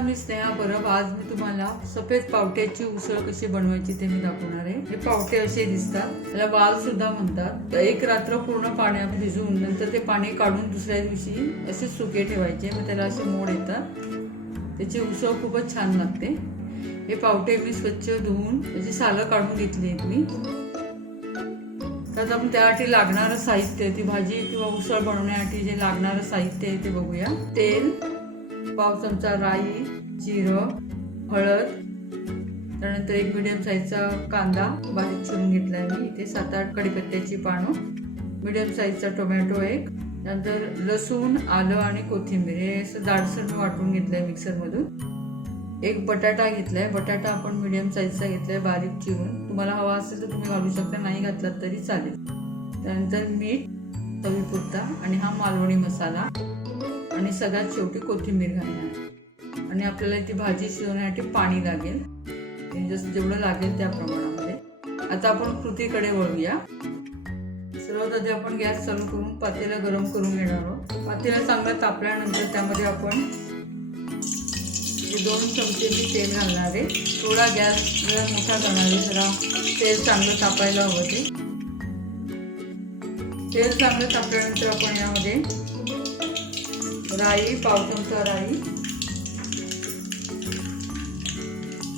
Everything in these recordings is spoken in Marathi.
नमस्कार, मी स्नेहा परब। आज मी तुम्हाला सफेद पावट्याची उसळ कशी बनवायची ते मी दाखवणार आहे। हे पावटे असे दिसतात, त्याला वाल सुद्धा म्हणतात। एक रात्र पूर्ण पाण्यात भिजवून नंतर ते पाणी काढून दुसऱ्या दिवशी असे सुके ठेवायचे, मग त्याला असे मोड येतात। त्याची उसळ खूपच छान लागते। हे पावटे मी स्वच्छ धुवून त्याची सालं काढून घेतली आहेत मी। तर आपण त्यासाठी लागणारं साहित्य, ती भाजी किंवा उसळ बनवण्यासाठी जे लागणारं साहित्य आहे ते बघूया। तेल, पाव चमचा राई, जिरं, हळद, त्यानंतर एक मीडियम साईजचा कांदा बारीक चिरून घेतलाय मी। इथे 7-8 कढीपत्त्याची पानं, मीडियम साईजचा टोमॅटो एक, त्यानंतर लसूण, आलं आणि कोथिंबीर हे असं जाडसर मी वाटून घेतलंय मिक्सर मधून। एक बटाटा घेतलाय, बटाटा आपण मीडियम साईजचा घेतलाय बारीक चिरून। तुम्हाला हवा असेल तर तुम्ही घालू शकता, नाही घातला तरी चालेल। त्यानंतर मीठ चवीपुरता आणि हा मालवणी मसाला आणि सगळ्यात शेवटी कोथिंबीर घालणार। आणि आपल्याला ती भाजी शिजवण्यासाठी पाणी लागेल, जेवढं लागेल त्या प्रमाणामध्ये। आता आपण कृतीकडे वळूया। सर्वात आधी आपण गॅस चालू करून पातेलं गरम करून घेणार आहोत। पातेलं चांगलं तापल्यानंतर त्यामध्ये आपण 2 चमचे मी तेल घालणार आहे। थोडा गॅस जरा मोठा करणार आहे, जरा तेल चांगलं तापायला हवं ते। तेल चांगलं तापल्यानंतर आपण यामध्ये राई, पाव चमचा राई,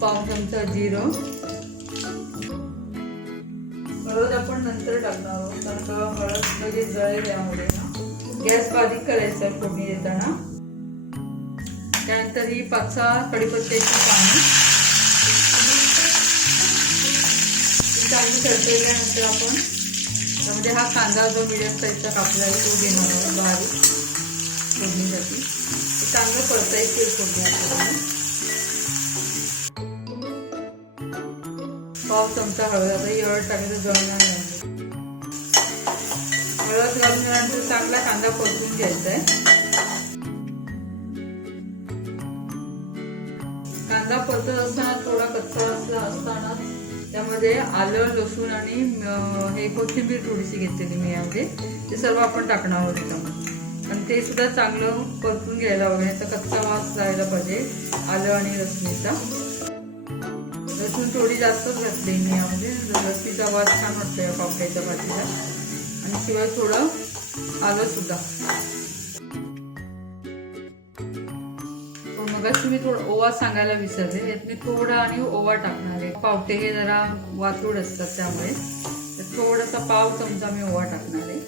पाव चमचा जिरं, हळद आपण नंतर टाकणार आहोत, कारण हळद लगेच जळेल यामध्ये ना। गॅस बारीक करायचा फोडणी देताना। त्यानंतर ही 5-6 कढीपत्त्याची पानं चांगली तडतडल्यानंतर आपण त्यामध्ये हा कांदा जो मीडियम साईजचा कापला आहे तो घेणार आहोत बारीक फोडणीसाठी। चांगलं परतायचं फोडणी आपल्याला। पाव चमचा हळद, आता ही हळद टाकायचं जळणार नाही। हळद घालून झाल्यानंतर चांगला कांदा परतून घ्यायचा आहे। कांदा परतत असताना थोडा कच्चा असताना त्यामध्ये आलं, लसूण आणि हे कोथिंबीर थोडीशी घेतलेली मी यामध्ये, ते सर्व आपण टाकणार आहोत त्यामध्ये। आणि ते सुद्धा चांगलं परतून घ्यायला हवं, याचा कच्चा वास जायला पाहिजे आलं आणि लसणीचा। लसूण थोडी जास्तच घातली मी यामध्ये, लसणीचा वास छान वाटतो या पावट्याच्या भाजीला। आणि शिवाय थोडं आलं सुद्धा। मगाशी मी थोडं ओवा सांगायला विसरले, यात मी थोडा आणि ओवा टाकणार आहे। पावटे हे जरा वातूड असतात त्यामुळे थोडासा पाव चमचा मी ओवा टाकणार आहे।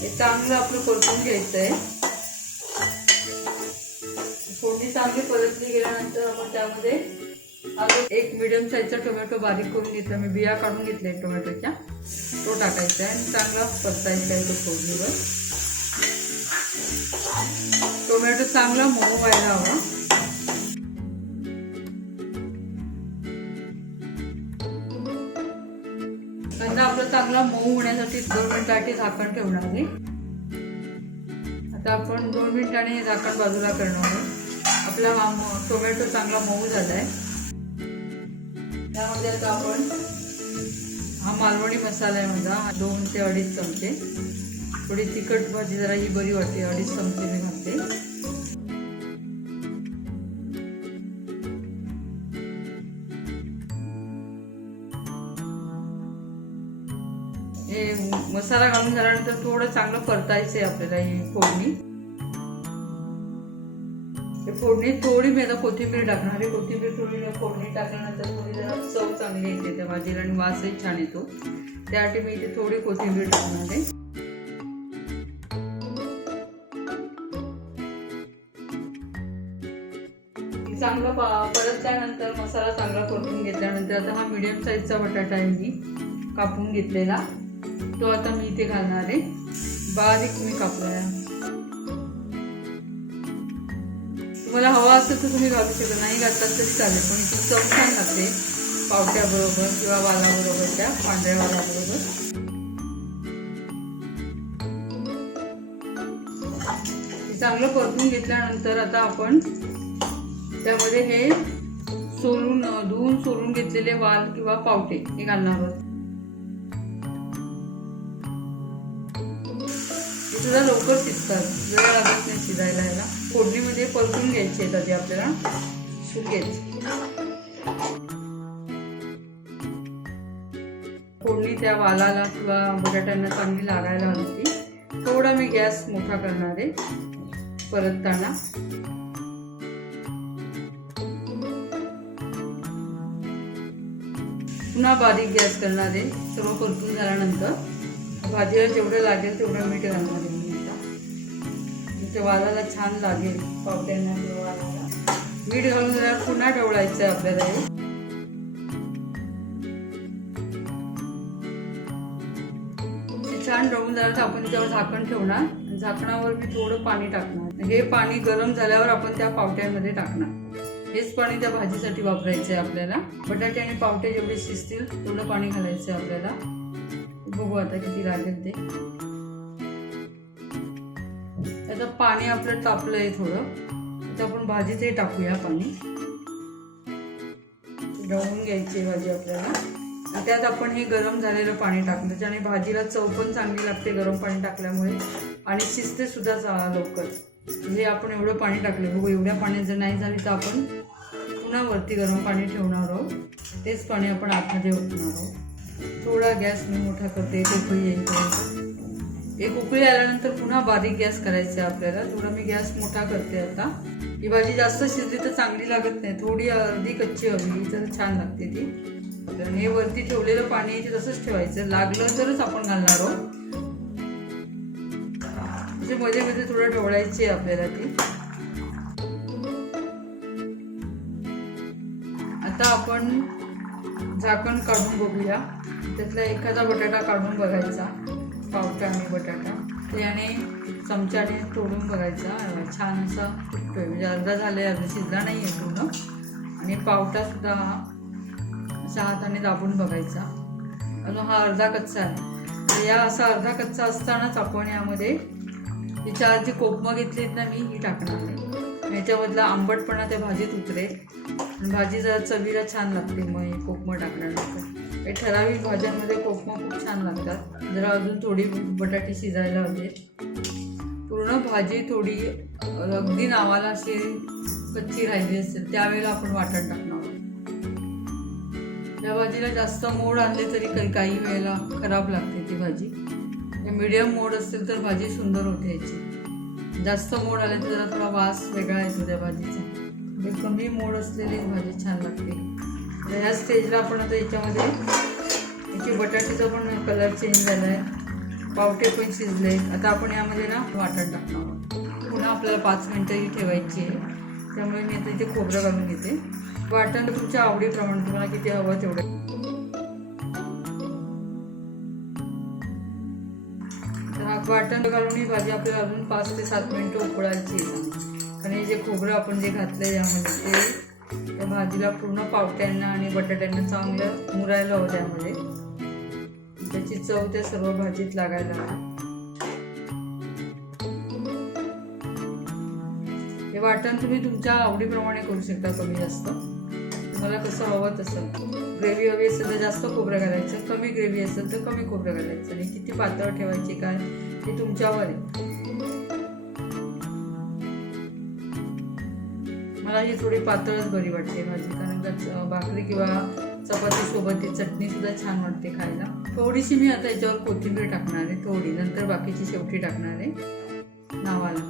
हे चांगलं आपलं परतून घ्यायचं आहे। फोडणी चांगली परतली गेल्यानंतर आपण त्यामध्ये एक मीडियम साईजचा टोमॅटो बारीक करून घेतला मी, बिया काढून घेतल्या टोमॅटोच्या, तो टाकायचा आहे आणि चांगला परतायचा आहे तो फोडणीवर। टोमॅटो चांगला मऊ व्हायला हवा। कांदा आपला चांगला मऊ होण्यासाठी 2 मिनिटांसाठी झाकण ठेवणार आहे। आता आपण 2 मिनिटांनी झाकण बाजूला करणार आहोत। आपला हा टोमॅटो चांगला मऊ झालाय। त्यामध्ये आता आपण हा मालवणी मसाला आहे माझा, 2 ते 2.5 चमचे। थोडी तिखट भाजी जरा ही बरी वाटते, 2.5 चमचे मी घालते। हे मसाला घालून झाल्यानंतर थोडं चांगलं परतायचं आहे आपल्याला ही फोडणी। हे फोडणी थोडी मी आता कोथिंबीर टाकणार आहे। कोथिंबीर थोडी फोडणी टाकल्यानंतर थोडी जरा चव चांगली येते त्या भाजीला आणि वासही छान येतो, त्यासाठी मी इथे थोडी कोथिंबीर टाकणार आहे। चांगला परतल्यानंतर मसाला चांगला परतून घेतल्यानंतर आता हा मीडियम साईजचा बटाटा आहे मी कापून घेतलेला, तो आता मी इथे घालणार आहे। बारीक मी कापलाय। तुम्हाला हवा असेल तर तुम्ही घालू शकता, नाही घातलात तरी चालेल, पण इथे चव छान लागते पावट्या बरोबर किंवा वालाबरोबर, त्या पांढऱ्या वालाबरोबर। चांगलं परतून घेतल्यानंतर आता आपण त्यामध्ये हे धुवून सोलून घेतलेले वाल किंवा पावटे हे घालणार आहोत। सुद्धा लवकर शिजतात, वेळ लागत नाही शिजायला. याला फोडणीमध्ये परतून घ्यायचे आहेत आधी आपल्याला सुकेच. फोडणी त्या वालाला किंवा बटाट्यांना चांगली लागायला हवी. थोडा मी गॅस मोठा करणार आहे परतताना. पुन्हा बारीक गॅस करणार आहे. सर्व परतून झाल्यानंतर भाजीला जेवढं लागेल तेवढं मीठ घालणार आहे मी आता. त्या वालाला छान लागेल, पावट्यांना किंवा वालाला मीठ घालून जरा पुन्हा ढवळायचं आहे आपल्याला. हे छान ढवळून झालं तर आपण त्यावर झाकण ठेवणार. झाकणावर मी थोडं पाणी टाकणार. हे पाणी गरम झाल्यावर आपण त्या पावट्यांमध्ये टाकणार. हेच पाणी त्या भाजीसाठी वापरायचं आहे आपल्याला. बटाटे आणि पावटे जेवढे शिजतील तेवढं पाणी घालायचं आहे आपल्याला. बघू आता किती लागेल ते. आता पाणी आपलं तापलंय थोडं. आता आपण भाजीत हे टाकूया पाणी. ढवळून घ्यायची भाजी आपल्याला. त्यात आपण हे गरम झालेलं पाणी टाकलं. त्याच्याने भाजीला चव पण चांगली लागते गरम पाणी टाकल्यामुळे, आणि शिजते सुद्धा लवकर. म्हणजे आपण एवढं पाणी टाकलं. बघू एवढ्या पाण्यात जर नाही झाली तर आपण पुन्हा वरती गरम पाणी ठेवणार आहोत. तेच पाणी आपण आतमध्ये ओतणार आहोत. थोडा गॅस मी मोठा करते, एक उकळी येईल. एक उकळी आल्यानंतर पुन्हा बारीक गॅस करायचा आहे आपल्याला. थोडा मी गॅस मोठा करते आता. ही भाजी जास्त शिजली तर चांगली लागत नाही, थोडी अर्धी कच्ची हवी तर छान लागते ती. आपल्याला हे वरती ठेवलेलं पाणी ते तसंच ठेवायचं. लागलं तरच आपण घालणार आहोत. मध्ये मध्ये थोडं ढवळायची आहे आपल्याला ती. आता आपण झाकण काढून बघूया. त्यातला एखादा बटाटा काढून बघायचा, पावटा आणि बटाटा. त्याने चमच्याने तोडून बघायचा. छान असा फुटतोय, म्हणजे अर्धा झालाय, अर्धा शिजला नाही आहे पूर्ण. आणि पावटा सुद्धा अशा हाताने दाबून बघायचा. अजून हा अर्धा कच्चा आहे. तर या असा अर्धा कच्चा असतानाच आपण यामध्ये ही 4 जी कोकमं घेतलीत ना मी, ही टाकणार आहे. याच्यामधला आंबटपणा त्या भाजीत उतरेल. भाजी जरा चवीला छान लागते मग हे कोकमं टाकल्यानंतर. हे ठराविक भाज्यांमध्ये कोकमं खूप छान लागतात. जरा अजून थोडी बटाटे शिजायला हवे. पूर्ण भाजी थोडी अगदी नावाला अशी कच्ची राहिली असेल त्यावेळेला आपण वाटण टाकणार आहोत. या भाजीला जास्त मोड आणले तरी काही वेळेला खराब लागते ती भाजी. मीडियम मोड असेल तर भाजी सुंदर होते याची. जास्त मोड आले तर जरा थोडा वास वेगळा येतो त्या भाजीचा. म्हणजे कमी मोड असलेली भाजी छान लागते. तर ह्या स्टेजला आपण आता याच्यामध्ये याची बटाट्याचा पण कलर चेंज झाला आहे, पावटे पण शिजले. आता आपण यामध्ये ना वाटण टाकणार आहोत. पुन्हा आपल्याला 5 मिनटं ही ठेवायची आहे. त्यामुळे मी आता इथे खोबरं घालून घेते. वाटण तुमच्या आवडीप्रमाणे तुम्हाला किती हवं तेवढं. वाटण घालून ही भाजी आपल्याला अजून 5 ते 7 मिनटं उकळायची आहे. आणि जे खोबरं आपण जे घातलं यामध्ये ते त्या भाजीला पूर्ण पावट्यांना आणि बटाट्यांना चांगलं मुरायला हवं. त्यामध्ये त्याची चव त्या सर्व भाजीत लागायला हवी. हे वाटण तुम्ही तुमच्या आवडीप्रमाणे करू शकता, कमी जास्त तुम्हाला कसं हवं तसं. ग्रेव्ही हवी असेल तर जास्त खोबरं घालायचं, कमी ग्रेव्ही असेल तर कमी खोबरं घालायचं. आणि किती पातळ ठेवायची काय ते तुमच्यावर आहे. मला ही थोडी पातळच बरी वाटते भाजी, कारण का भाकरी किंवा चपाती सोबत चटणी सुद्धा छान वाटते खायला. थोडीशी मी आता याच्यावर कोथिंबीर टाकणार आहे, थोडी, नंतर बाकीची शेवटी टाकणार आहे नावाला.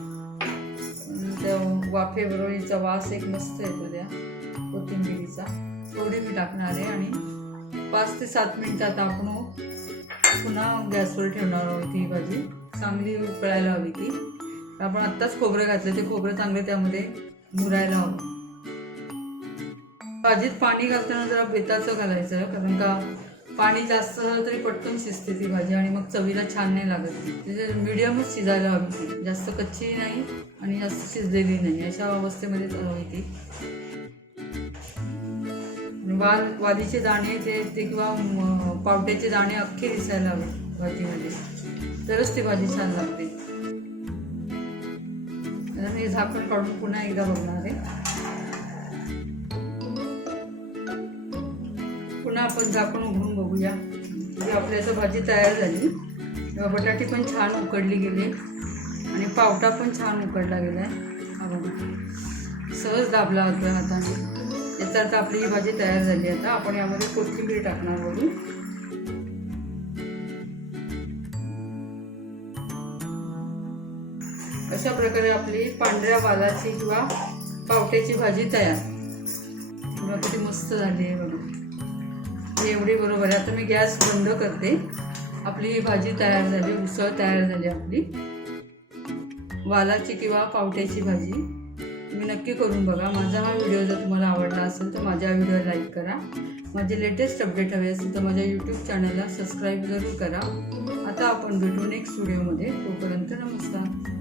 त्या वाफेबरोबर हिचा वास एक मस्त येतो त्या कोथिंबिरीचा. थोडी मी टाकणार आहे. आणि 5 ते 7 मिनिटं आता आपण पुन्हा गॅसवर ठेवणार आहोत. ही भाजी चांगली उकळायला हवी ती. आपण आत्ताच खोबरं घातलं, ते खोबरं चांगलं त्यामध्ये मुरायला हवं. भाजीत पाणी घालताना जरा बेताचं घालायचं, कारण का पाणी जास्त झालं तरी पटकन शिजते ती भाजी आणि मग चवीला छान नाही लागत. त्याचे मीडियमच शिजायला हवी ती, जास्त कच्ची नाही आणि जास्त शिजलेली नाही, अशा अवस्थेमध्ये हवी ती. वालीचे दाणे ते किंवा पावट्याचे दाणे अख्खे दिसायला हवे भाजीमध्ये, तरच ती भाजी छान लागते. मी झाकण काढून पुन्हा एकदा बघणार आहे. पुन्हा आपण झाकण उघडून बघूया. आपली असं भाजी तयार झाली. बटाटे पण छान उकडली गेले. पावटा पण छान उकडला गेला आहे. हा बघा, सहज दाबला होता हाताने. याचा अर्थ आपली ही भाजी तयार झाली. आता आपण यामध्ये कोथिंबीर टाकणार वरून. अशा प्रकारे आपली पांढऱ्या वालाची किंवा पावट्याची भाजी तयार. बघा किती मस्त झाली आहे बघा, एवढी बरोबर आहे. आता मी गॅस बंद करते. आपली ही भाजी तयार झाली, उसळ तयार झाली आपली वालाची किंवा पावट्याची भाजी. तुम्ही नक्की करून बघा. माझा हा व्हिडिओ जर तुम्हाला आवडला असेल तर माझ्या व्हिडिओला लाईक करा. माझे लेटेस्ट अपडेट हवे असेल तर माझ्या यूट्यूब चॅनलला सबस्क्राईब जरूर करा. आता आपण भेटू नेक्स्ट व्हिडिओमध्ये. तोपर्यंत नमस्कार.